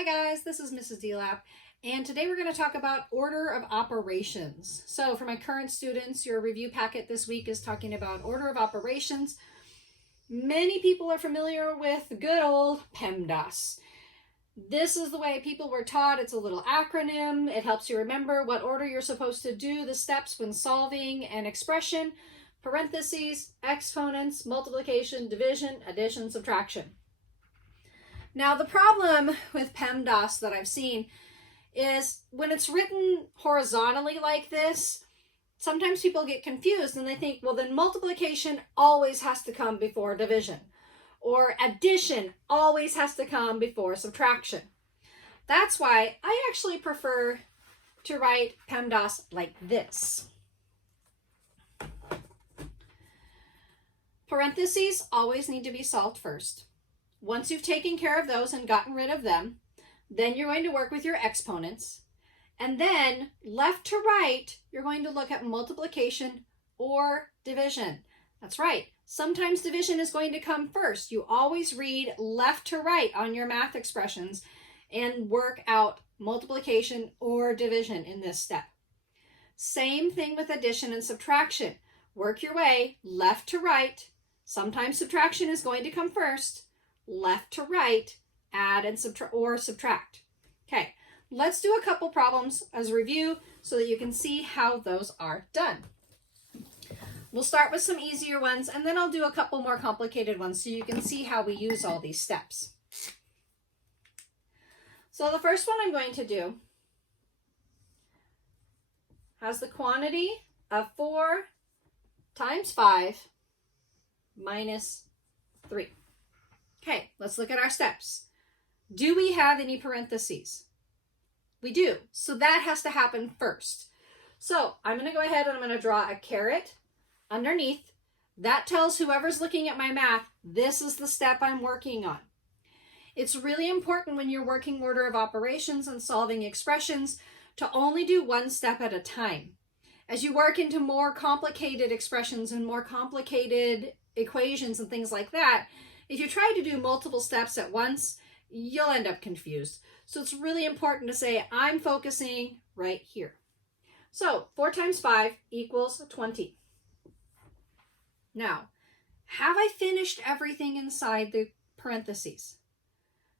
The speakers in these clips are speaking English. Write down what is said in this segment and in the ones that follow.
Hi guys, this is Mrs.DeLap, and today we're going to talk about order of operations. So for my current students, your review packet this week is talking about order of operations. Many people are familiar with good old PEMDAS. This is the way people were taught. It's a little acronym. It helps you remember what order you're supposed to do the steps when solving an expression: parentheses, exponents, multiplication, division, addition, subtraction. Now, the problem with PEMDAS that I've seen is when it's written horizontally like this, sometimes people get confused and they think, well, then multiplication always has to come before division, or addition always has to come before subtraction. That's why I actually prefer to write PEMDAS like this. Parentheses always need to be solved first. Once you've taken care of those and gotten rid of them, then you're going to work with your exponents. And then left to right, you're going to look at multiplication or division. That's right. Sometimes division is going to come first. You always read left to right on your math expressions and work out multiplication or division in this step. Same thing with addition and subtraction. Work your way left to right. Sometimes subtraction is going to come first. Left to right, add and subtract. Okay, let's do a couple problems as a review so that you can see how those are done. We'll start with some easier ones, and then I'll do a couple more complicated ones so you can see how we use all these steps. So the first one I'm going to do has the quantity of 4 times 5 minus 3. Okay, let's look at our steps. Do we have any parentheses? We do, so that has to happen first. So I'm going to go ahead and I'm going to draw a caret underneath. That tells whoever's looking at my math, this is the step I'm working on. It's really important when you're working order of operations and solving expressions to only do one step at a time. As you work into more complicated expressions and more complicated equations and things like that, if you try to do multiple steps at once, you'll end up confused. So it's really important to say, I'm focusing right here. So 4 times 5 equals 20. Now, have I finished everything inside the parentheses?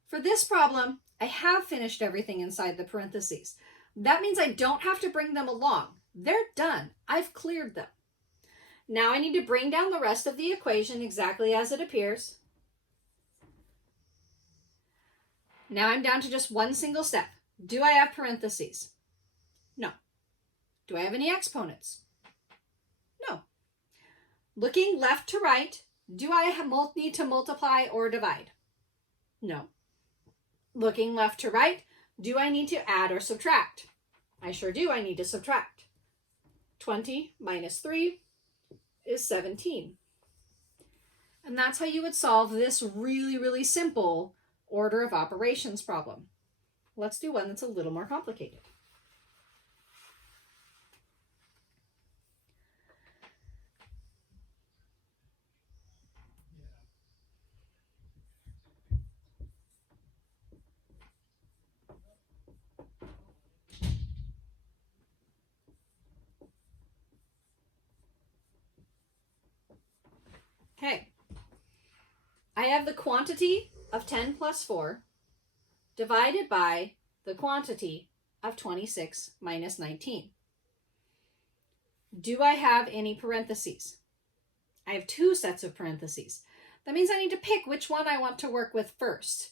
For this problem, I have finished everything inside the parentheses. That means I don't have to bring them along. They're done. I've cleared them. Now I need to bring down the rest of the equation exactly as it appears. Now I'm down to just one single step. Do I have parentheses? No. Do I have any exponents? No. Looking left to right, do I need to multiply or divide? No. Looking left to right, do I need to add or subtract? I sure do. I need to subtract. 20 minus 3 is 17. And that's how you would solve this really, really simple order of operations problem. Let's do one that's a little more complicated. Okay, I have the quantity of 10 plus 4 divided by the quantity of 26 minus 19. Do I have any parentheses? I have 2 sets of parentheses. That means I need to pick which one I want to work with first.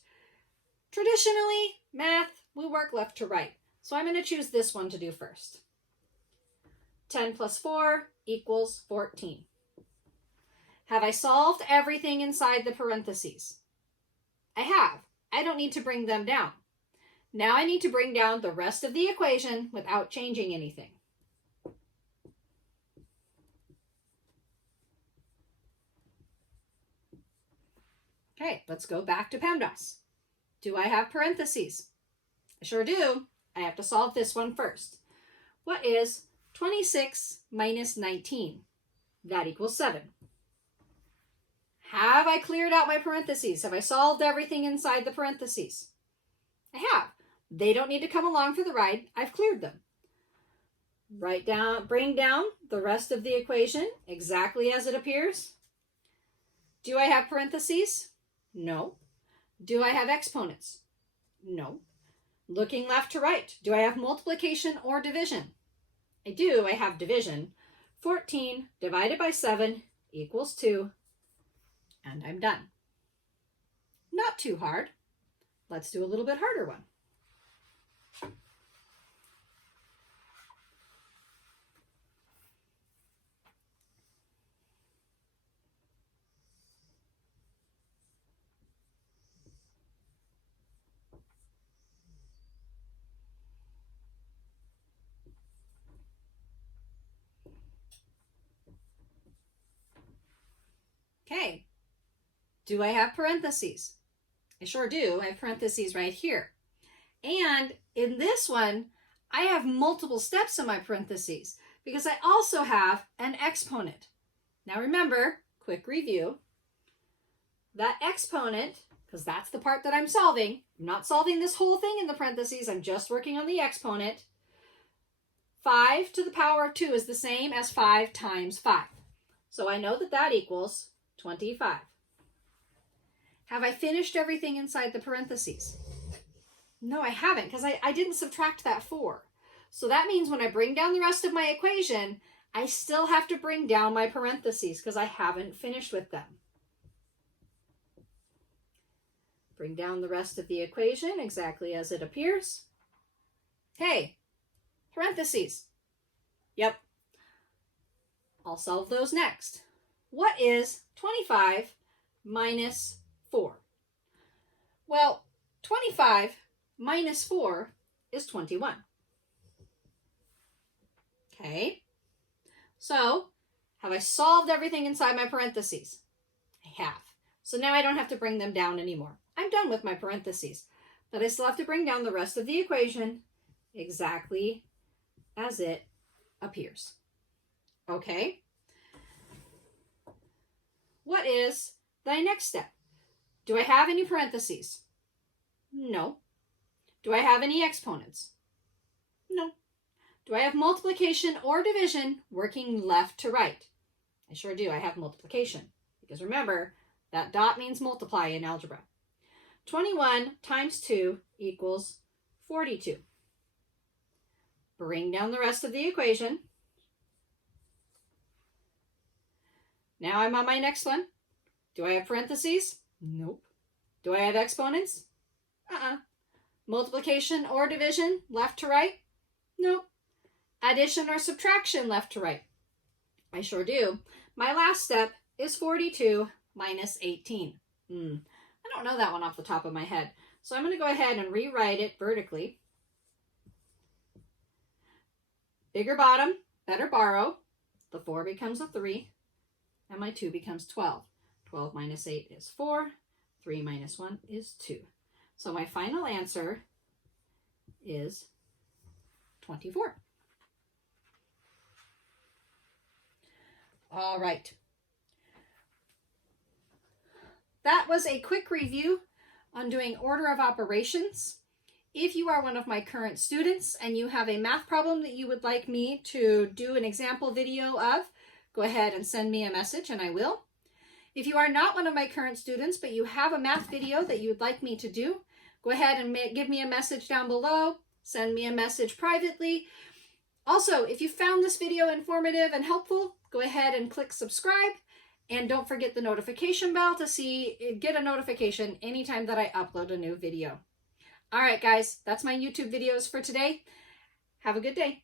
Traditionally, math, we work left to right. So I'm going to choose this one to do first. 10 plus 4 equals 14. Have I solved everything inside the parentheses? I have. I don't need to bring them down. Now I need to bring down the rest of the equation without changing anything. Okay, let's go back to PEMDAS. Do I have parentheses? I sure do. I have to solve this one first. What is 26 minus 19? That equals 7. Have I cleared out my parentheses? Have I solved everything inside the parentheses? I have. They don't need to come along for the ride. I've cleared them. Bring down the rest of the equation exactly as it appears. Do I have parentheses? No. Do I have exponents? No. Looking left to right, do I have multiplication or division? I do. I have division. 14 divided by 7 equals 2, and I'm done. Not too hard. Let's do a little bit harder one. Okay, do I have parentheses? I sure do. I have parentheses right here. And in this one, I have multiple steps in my parentheses because I also have an exponent. Now remember, quick review, that exponent, because that's the part that I'm solving, I'm not solving this whole thing in the parentheses, I'm just working on the exponent. 5 to the power of 2 is the same as 5 times 5. So I know that that equals 25. Have I finished everything inside the parentheses? No, I haven't, because I didn't subtract that 4. So that means when I bring down the rest of my equation, I still have to bring down my parentheses because I haven't finished with them. Bring down the rest of the equation exactly as it appears. Okay, parentheses. Yep. I'll solve those next. What is 25 minus 4? Well, 25 minus 4 is 21. Okay, so have I solved everything inside my parentheses? I have. So now I don't have to bring them down anymore. I'm done with my parentheses, but I still have to bring down the rest of the equation exactly as it appears. Okay, what is the next step? Do I have any parentheses? No. Do I have any exponents? No. Do I have multiplication or division working left to right? I sure do. I have multiplication. Because remember, that dot means multiply in algebra. 21 times 2 equals 42. Bring down the rest of the equation. Now I'm on my next one. Do I have parentheses? Nope. Do I have exponents? Multiplication or division, left to right? Nope. Addition or subtraction, left to right? I sure do. My last step is 42 minus 18. I don't know that one off the top of my head. So I'm going to go ahead and rewrite it vertically. Bigger bottom, better borrow. The 4 becomes a 3, and my 2 becomes 12. 12 minus 8 is 4. 3 minus 1 is 2. So my final answer is 24. All right. That was a quick review on doing order of operations. If you are one of my current students and you have a math problem that you would like me to do an example video of, go ahead and send me a message and I will. If you are not one of my current students, but you have a math video that you would like me to do, go ahead and give me a message down below. Send me a message privately. Also, if you found this video informative and helpful, go ahead and click subscribe. And don't forget the notification bell to get a notification anytime that I upload a new video. All right, guys, that's my YouTube videos for today. Have a good day.